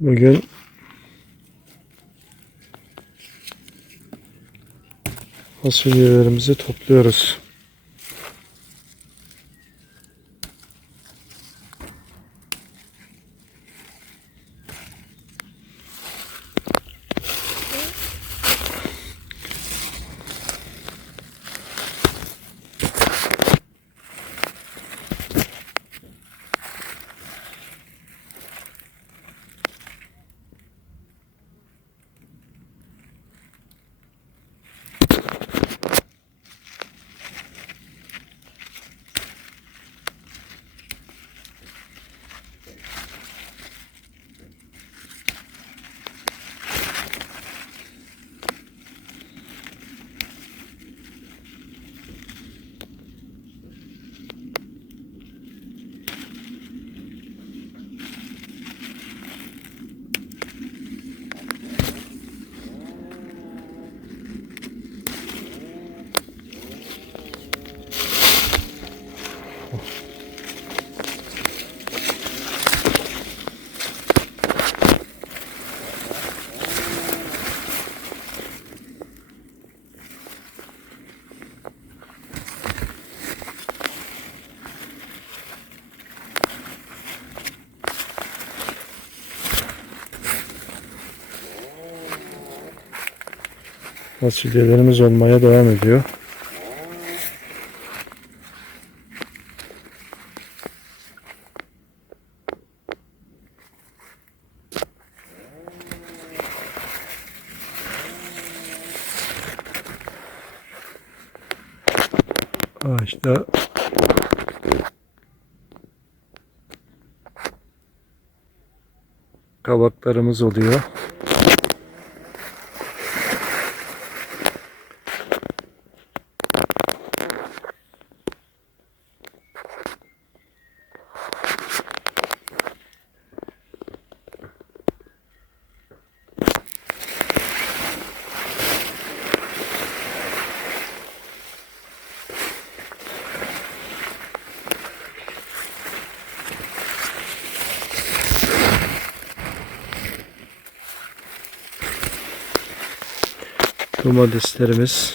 Bugün fasulyelerimizi topluyoruz. Fasulyelerimiz olmaya devam ediyor. Ağaçta kabaklarımız oluyor. Domateslerimiz